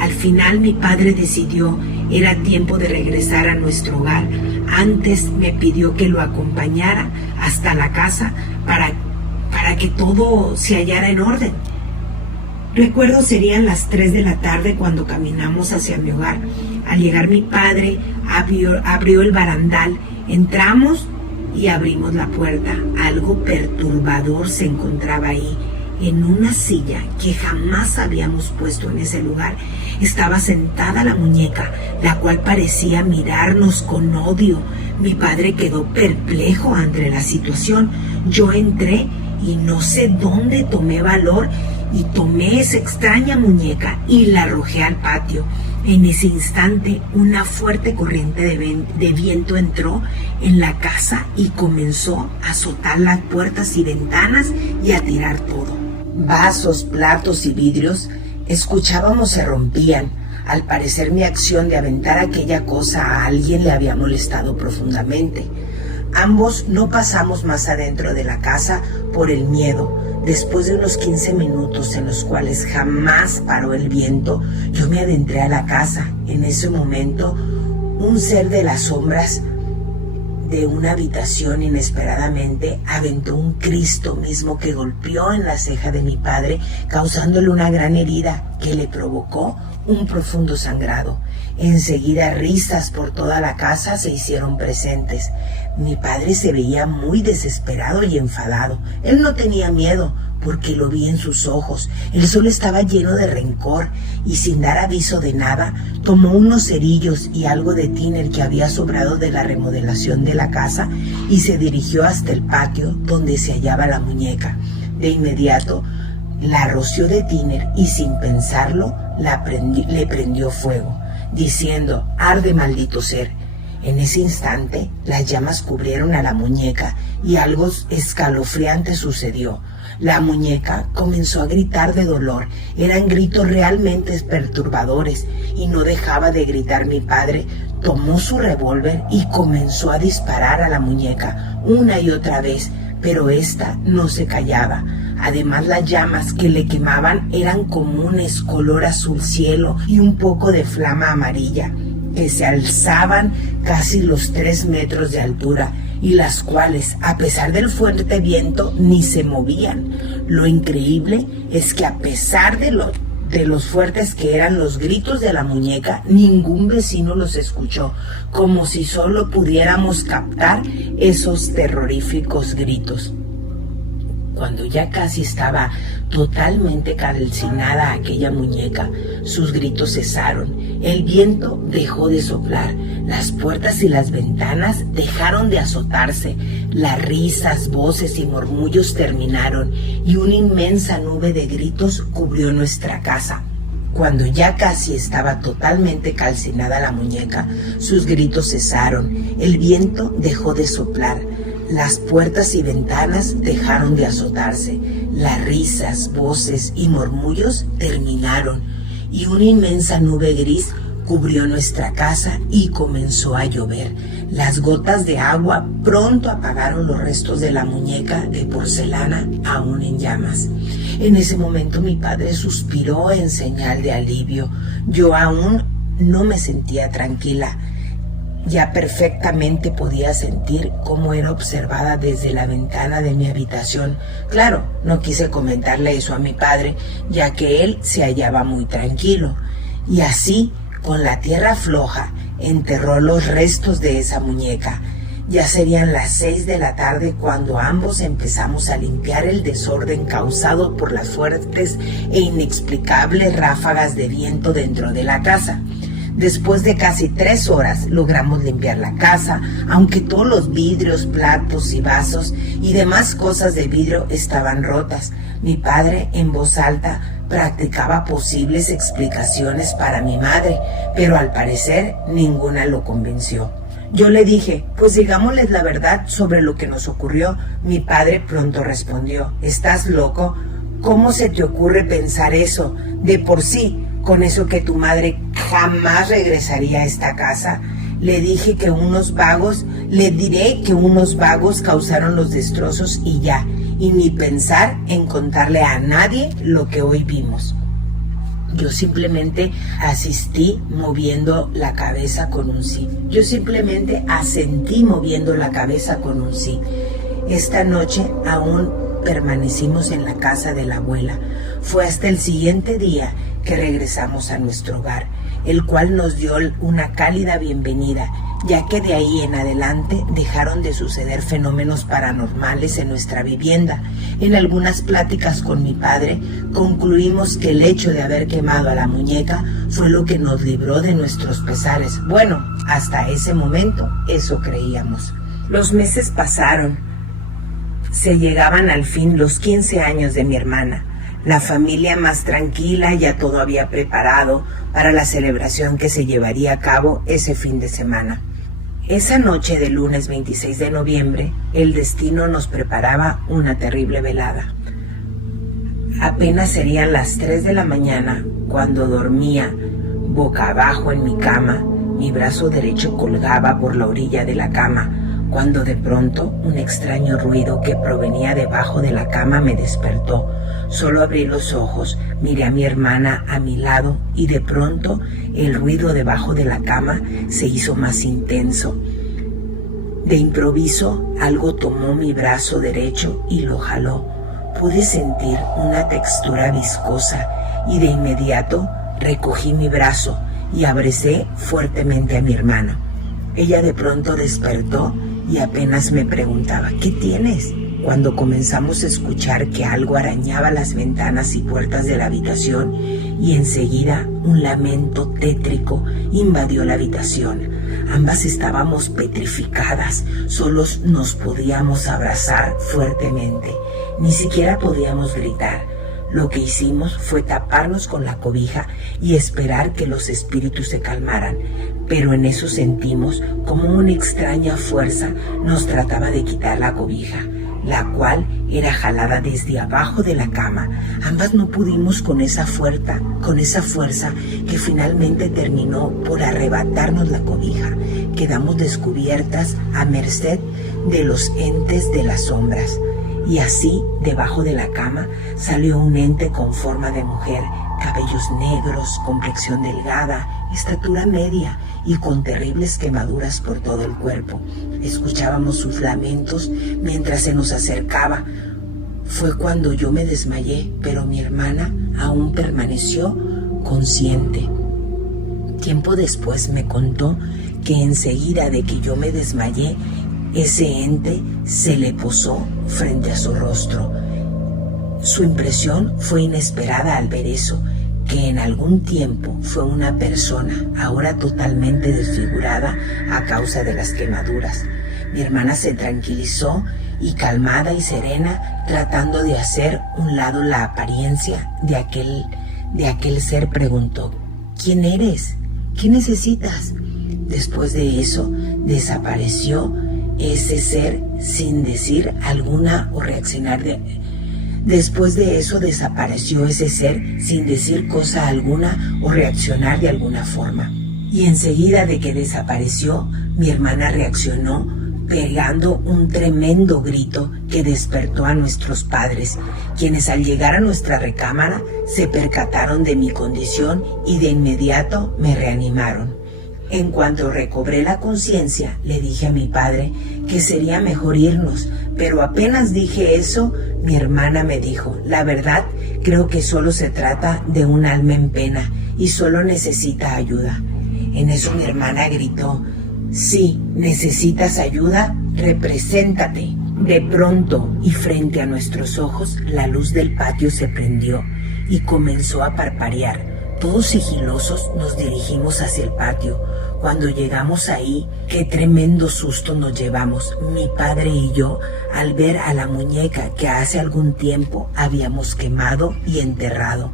al final mi padre decidió era tiempo de regresar a nuestro hogar. Antes me pidió que lo acompañara hasta la casa para que todo se hallara en orden. Recuerdo serían las 3 de la tarde cuando caminamos hacia mi hogar. Al llegar mi padre abrió el barandal, entramos y abrimos la puerta. Algo perturbador se encontraba ahí. En una silla que jamás habíamos puesto en ese lugar estaba sentada la muñeca, la cual parecía mirarnos con odio. Mi padre quedó perplejo ante la situación. Yo entré y no sé dónde tomé valor y tomé esa extraña muñeca y la arrojé al patio. En ese instante, una fuerte corriente de viento entró en la casa y comenzó a azotar las puertas y ventanas y a tirar todo. Vasos, platos y vidrios, escuchábamos, se rompían. Al parecer, mi acción de aventar aquella cosa a alguien le había molestado profundamente. Ambos no pasamos más adentro de la casa por el miedo. Después de unos 15 minutos en los cuales jamás paró el viento, yo me adentré a la casa. En ese momento, un ser de las sombras de una habitación inesperadamente aventó un Cristo mismo que golpeó en la ceja de mi padre, causándole una gran herida que le provocó un profundo sangrado. Enseguida risas por toda la casa se hicieron presentes. Mi padre se veía muy desesperado y enfadado. Él no tenía miedo porque lo vi en sus ojos. Él solo estaba lleno de rencor y sin dar aviso de nada, tomó unos cerillos y algo de tiner que había sobrado de la remodelación de la casa y se dirigió hasta el patio donde se hallaba la muñeca. De inmediato la roció de tiner y sin pensarlo le prendió fuego, diciendo: arde, maldito ser. En ese instante, las llamas cubrieron a la muñeca y algo escalofriante sucedió. La muñeca comenzó a gritar de dolor. Eran gritos realmente perturbadores y no dejaba de gritar. Mi padre tomó su revólver y comenzó a disparar a la muñeca una y otra vez, pero ésta no se callaba. Además, las llamas que le quemaban eran comunes, color azul cielo y un poco de flama amarilla, que se alzaban casi los 3 metros de altura y las cuales, a pesar del fuerte viento, ni se movían. Lo increíble es que a pesar de los fuertes que eran los gritos de la muñeca, ningún vecino los escuchó, como si solo pudiéramos captar esos terroríficos gritos. Cuando ya casi estaba totalmente calcinada aquella muñeca, sus gritos cesaron, el viento dejó de soplar, las puertas y las ventanas dejaron de azotarse, las risas, voces y murmullos terminaron y una inmensa nube de gritos cubrió nuestra casa. Cuando ya casi estaba totalmente calcinada la muñeca, sus gritos cesaron, el viento dejó de soplar, las puertas y ventanas dejaron de azotarse, las risas, voces y murmullos terminaron y una inmensa nube gris cubrió nuestra casa y comenzó a llover. Las gotas de agua pronto apagaron los restos de la muñeca de porcelana aún en llamas. En ese momento mi padre suspiró en señal de alivio. Yo aún no me sentía tranquila. Ya perfectamente podía sentir cómo era observada desde la ventana de mi habitación. Claro, no quise comentarle eso a mi padre, ya que él se hallaba muy tranquilo. Y así, con la tierra floja, enterró los restos de esa muñeca. Ya serían las 6 de la tarde cuando ambos empezamos a limpiar el desorden causado por las fuertes e inexplicables ráfagas de viento dentro de la casa. Después de casi 3 horas logramos limpiar la casa, aunque todos los vidrios, platos y vasos y demás cosas de vidrio estaban rotas. Mi padre, en voz alta, practicaba posibles explicaciones para mi madre, pero al parecer ninguna lo convenció. Yo le dije, pues digámosles la verdad sobre lo que nos ocurrió. Mi padre pronto respondió, ¿estás loco? ¿Cómo se te ocurre pensar eso? De por sí, con eso que tu madre jamás regresaría a esta casa. Le diré que unos vagos causaron los destrozos y ya, y ni pensar en contarle a nadie lo que hoy vimos. Yo simplemente asistí moviendo la cabeza con un sí. Yo simplemente asentí moviendo la cabeza con un sí. Esta noche aún permanecimos en la casa de la abuela. Fue hasta el siguiente día que regresamos a nuestro hogar, el cual nos dio una cálida bienvenida, ya que de ahí en adelante dejaron de suceder fenómenos paranormales en nuestra vivienda. En algunas pláticas con mi padre, concluimos que el hecho de haber quemado a la muñeca fue lo que nos libró de nuestros pesares. Bueno, hasta ese momento eso creíamos. Los meses pasaron. Se llegaban al fin los 15 años de mi hermana. La familia más tranquila, ya todo había preparado para la celebración que se llevaría a cabo ese fin de semana. Esa noche del lunes 26 de noviembre, el destino nos preparaba una terrible velada. Apenas serían las 3 de la mañana cuando dormía boca abajo en mi cama. Mi brazo derecho colgaba por la orilla de la cama, cuando de pronto un extraño ruido que provenía debajo de la cama me despertó. Solo abrí los ojos, miré a mi hermana a mi lado y de pronto el ruido debajo de la cama se hizo más intenso. De improviso, algo tomó mi brazo derecho y lo jaló. Pude sentir una textura viscosa y de inmediato recogí mi brazo y abracé fuertemente a mi hermana. Ella de pronto despertó y apenas me preguntaba, ¿qué tienes? Cuando comenzamos a escuchar que algo arañaba las ventanas y puertas de la habitación y enseguida un lamento tétrico invadió la habitación. Ambas estábamos petrificadas, solos nos podíamos abrazar fuertemente, ni siquiera podíamos gritar. Lo que hicimos fue taparnos con la cobija y esperar que los espíritus se calmaran, pero en eso sentimos como una extraña fuerza nos trataba de quitar la cobija, la cual era jalada desde abajo de la cama. Ambas no pudimos con esa fuerza que finalmente terminó por arrebatarnos la cobija. Quedamos descubiertas a merced de los entes de las sombras. Y así, debajo de la cama, salió un ente con forma de mujer, cabellos negros, complexión delgada, estatura media y con terribles quemaduras por todo el cuerpo. Escuchábamos sus lamentos mientras se nos acercaba. Fue cuando yo me desmayé, pero mi hermana aún permaneció consciente. Tiempo después me contó que enseguida de que yo me desmayé, ese ente se le posó frente a su rostro. Su impresión fue inesperada al ver eso, que en algún tiempo fue una persona, ahora totalmente desfigurada a causa de las quemaduras. Mi hermana se tranquilizó y calmada y serena, tratando de hacer un lado la apariencia de aquel ser, preguntó: ¿quién eres? ¿Qué necesitas? Después de eso desapareció ese ser sin decir alguna o reaccionar Después de eso desapareció ese ser sin decir cosa alguna o reaccionar de alguna forma. Y enseguida de que desapareció, mi hermana reaccionó pegando un tremendo grito que despertó a nuestros padres, quienes al llegar a nuestra recámara se percataron de mi condición y de inmediato me reanimaron. En cuanto recobré la conciencia, le dije a mi padre que sería mejor irnos, pero apenas dije eso, mi hermana me dijo: la verdad, creo que solo se trata de un alma en pena y solo necesita ayuda. En eso mi hermana gritó: sí, necesitas ayuda, represéntate. De pronto, y frente a nuestros ojos, la luz del patio se prendió y comenzó a parpadear. Todos sigilosos nos dirigimos hacia el patio. Cuando llegamos ahí, qué tremendo susto nos llevamos, mi padre y yo, al ver a la muñeca que hace algún tiempo habíamos quemado y enterrado,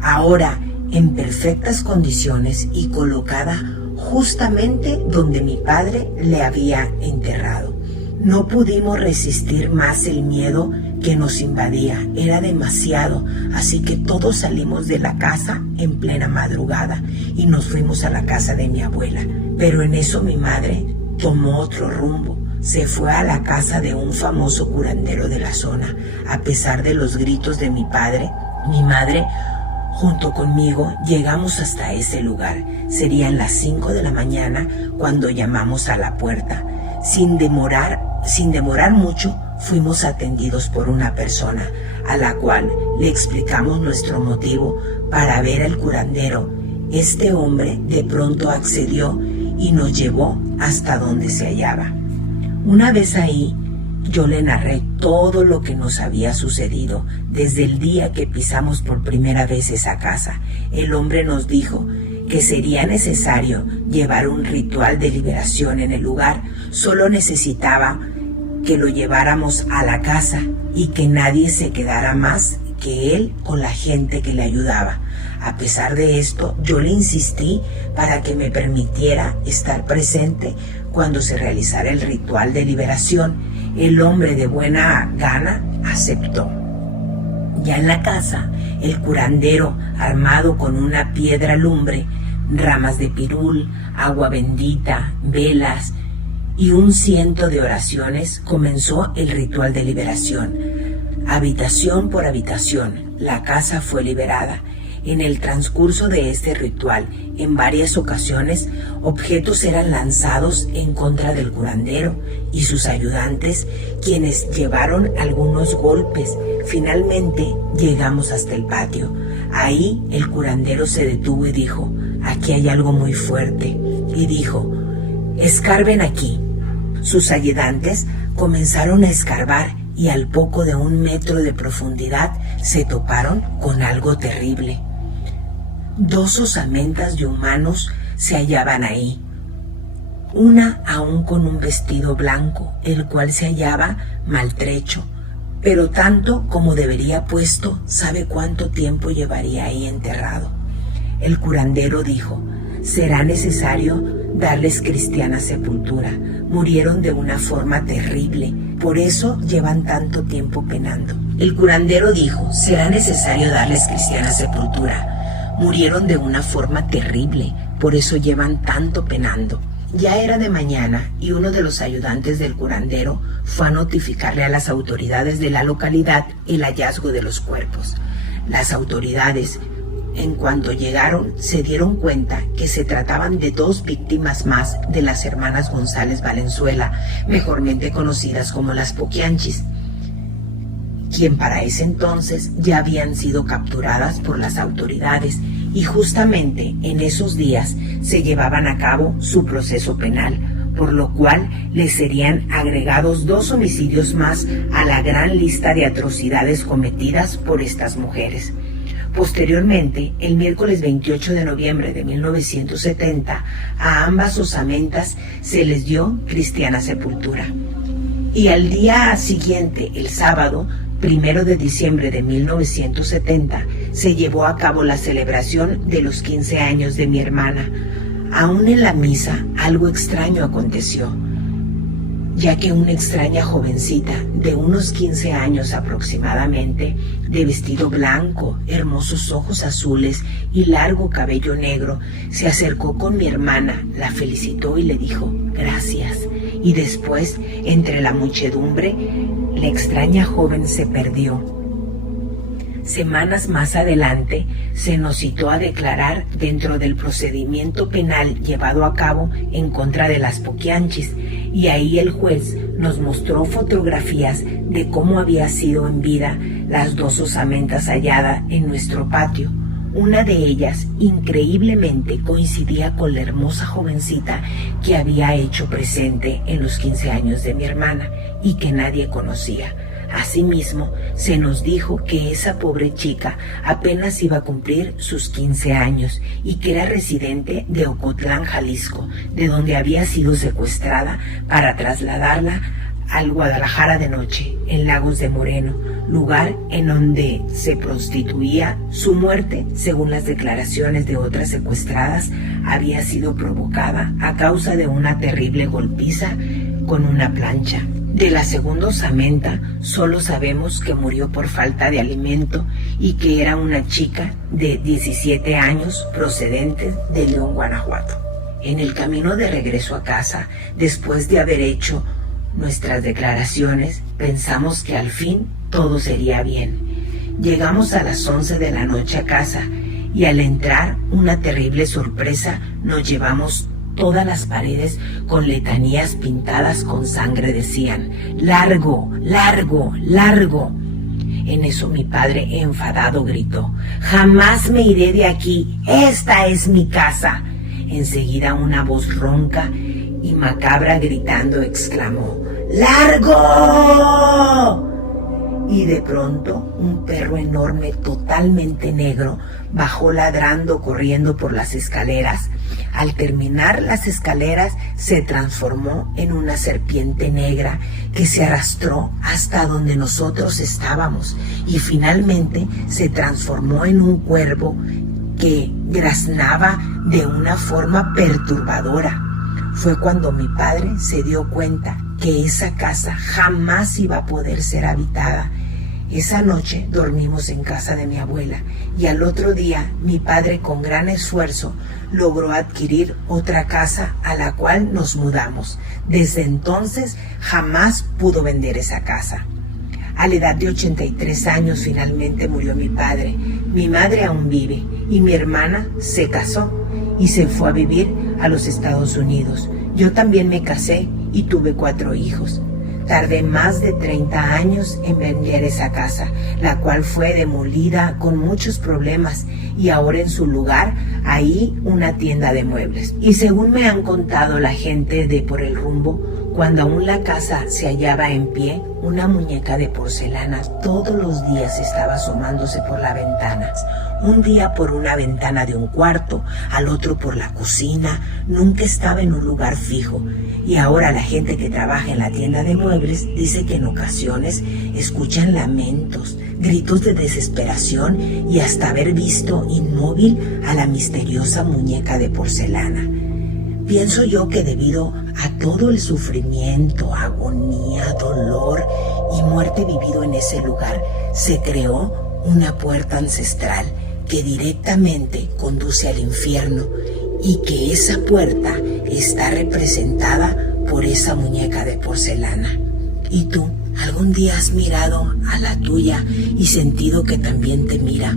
ahora en perfectas condiciones y colocada justamente donde mi padre le había enterrado. No pudimos resistir más el miedo que nos invadía, era demasiado, así que todos salimos de la casa en plena madrugada y nos fuimos a la casa de mi abuela. Pero en eso mi madre tomó otro rumbo, se fue a la casa de un famoso curandero de la zona. A pesar de los gritos de mi padre, mi madre junto conmigo llegamos hasta ese lugar. Serían las 5 de la mañana cuando llamamos a la puerta. Sin demorar mucho, fuimos atendidos por una persona a la cual le explicamos nuestro motivo para ver al curandero. Este hombre de pronto accedió y nos llevó hasta donde se hallaba. Una vez ahí, yo le narré todo lo que nos había sucedido desde el día que pisamos por primera vez esa casa. El hombre nos dijo que sería necesario llevar un ritual de liberación en el lugar. Solo necesitaba que lo lleváramos a la casa y que nadie se quedara más que él con la gente que le ayudaba. A pesar de esto, yo le insistí para que me permitiera estar presente cuando se realizara el ritual de liberación. El hombre de buena gana aceptó. Ya en la casa, el curandero, armado con una piedra lumbre, ramas de pirul, agua bendita, velas y 100 de oraciones, comenzó el ritual de liberación. Habitación por habitación, la casa fue liberada. En el transcurso de este ritual, en varias ocasiones, objetos eran lanzados en contra del curandero y sus ayudantes, quienes llevaron algunos golpes. Finalmente llegamos hasta el patio. Ahí el curandero se detuvo y dijo: aquí hay algo muy fuerte. Y dijo: escarben aquí. Sus ayudantes comenzaron a escarbar y al poco de 1 metro de profundidad se toparon con algo terrible. 2 osamentas de humanos se hallaban ahí, una aún con un vestido blanco, el cual se hallaba maltrecho, pero tanto como debería puesto, sabe cuánto tiempo llevaría ahí enterrado. El curandero dijo: será necesario darles cristiana sepultura. Murieron de una forma terrible, por eso llevan tanto tiempo penando. El curandero dijo: será necesario darles cristiana sepultura. Murieron de una forma terrible, por eso llevan tanto penando. Ya era de mañana y uno de los ayudantes del curandero fue a notificarle a las autoridades de la localidad el hallazgo de los cuerpos. Las autoridades, en cuanto llegaron, se dieron cuenta que se trataban de 2 víctimas más de las hermanas González Valenzuela, mejormente conocidas como las Poquianchis, quien para ese entonces ya habían sido capturadas por las autoridades, y justamente en esos días se llevaban a cabo su proceso penal, por lo cual les serían agregados 2 homicidios más a la gran lista de atrocidades cometidas por estas mujeres. Posteriormente, el miércoles 28 de noviembre de 1970, a ambas osamentas se les dio cristiana sepultura. Y al día siguiente, el sábado, 1 de diciembre de 1970, se llevó a cabo la celebración de los 15 años de mi hermana. Aún en la misa, algo extraño aconteció, ya que una extraña jovencita de unos 15 años aproximadamente, de vestido blanco, hermosos ojos azules y largo cabello negro, se acercó con mi hermana, la felicitó y le dijo gracias, y después, entre la muchedumbre, la extraña joven se perdió. Semanas más adelante se nos citó a declarar dentro del procedimiento penal llevado a cabo en contra de las Poquianchis, y ahí el juez nos mostró fotografías de cómo había sido en vida las 2 osamentas halladas en nuestro patio. Una de ellas increíblemente coincidía con la hermosa jovencita que había hecho presente en los 15 años de mi hermana y que nadie conocía. Asimismo, se nos dijo que esa pobre chica apenas iba a cumplir sus 15 años y que era residente de Ocotlán, Jalisco, de donde había sido secuestrada para trasladarla al Guadalajara de noche, en Lagos de Moreno, lugar en donde se prostituía. Su muerte, según las declaraciones de otras secuestradas, había sido provocada a causa de una terrible golpiza con una plancha. De la segunda osamenta solo sabemos que murió por falta de alimento y que era una chica de 17 años procedente de León, Guanajuato. En el camino de regreso a casa, después de haber hecho nuestras declaraciones, pensamos que al fin todo sería bien. Llegamos a las 11 de la noche a casa y al entrar, una terrible sorpresa, nos llevamos todas las paredes con letanías pintadas con sangre. Decían: largo, largo, largo. En eso mi padre, enfadado, gritó: jamás me iré de aquí, esta es mi casa. Enseguida una voz ronca y macabra gritando exclamó: ¡largo! Y de pronto un perro enorme, totalmente negro, bajó ladrando, corriendo por las escaleras. Al terminar las escaleras se transformó en una serpiente negra que se arrastró hasta donde nosotros estábamos y finalmente se transformó en un cuervo que graznaba de una forma perturbadora. Fue cuando mi padre se dio cuenta que esa casa jamás iba a poder ser habitada. Esa noche dormimos en casa de mi abuela y al otro día mi padre, con gran esfuerzo, logró adquirir otra casa a la cual nos mudamos. Desde entonces jamás pudo vender esa casa. A la edad de 83 años finalmente murió mi padre. Mi madre aún vive y mi hermana se casó y se fue a vivir a los Estados Unidos. Yo también me casé y tuve 4 hijos. Tardé más de 30 años en vender esa casa, la cual fue demolida con muchos problemas y ahora en su lugar hay una tienda de muebles. Y según me han contado la gente de por el rumbo, cuando aún la casa se hallaba en pie, una muñeca de porcelana todos los días estaba asomándose por la ventana. Un día por una ventana de un cuarto, al otro por la cocina, nunca estaba en un lugar fijo. Y ahora la gente que trabaja en la tienda de muebles dice que en ocasiones escuchan lamentos, gritos de desesperación y hasta haber visto inmóvil a la misteriosa muñeca de porcelana. Pienso yo que debido a todo el sufrimiento, agonía, dolor y muerte vivido en ese lugar, se creó una puerta ancestral que directamente conduce al infierno y que esa puerta está representada por esa muñeca de porcelana. ¿Y tú, algún día has mirado a la tuya y sentido que también te mira?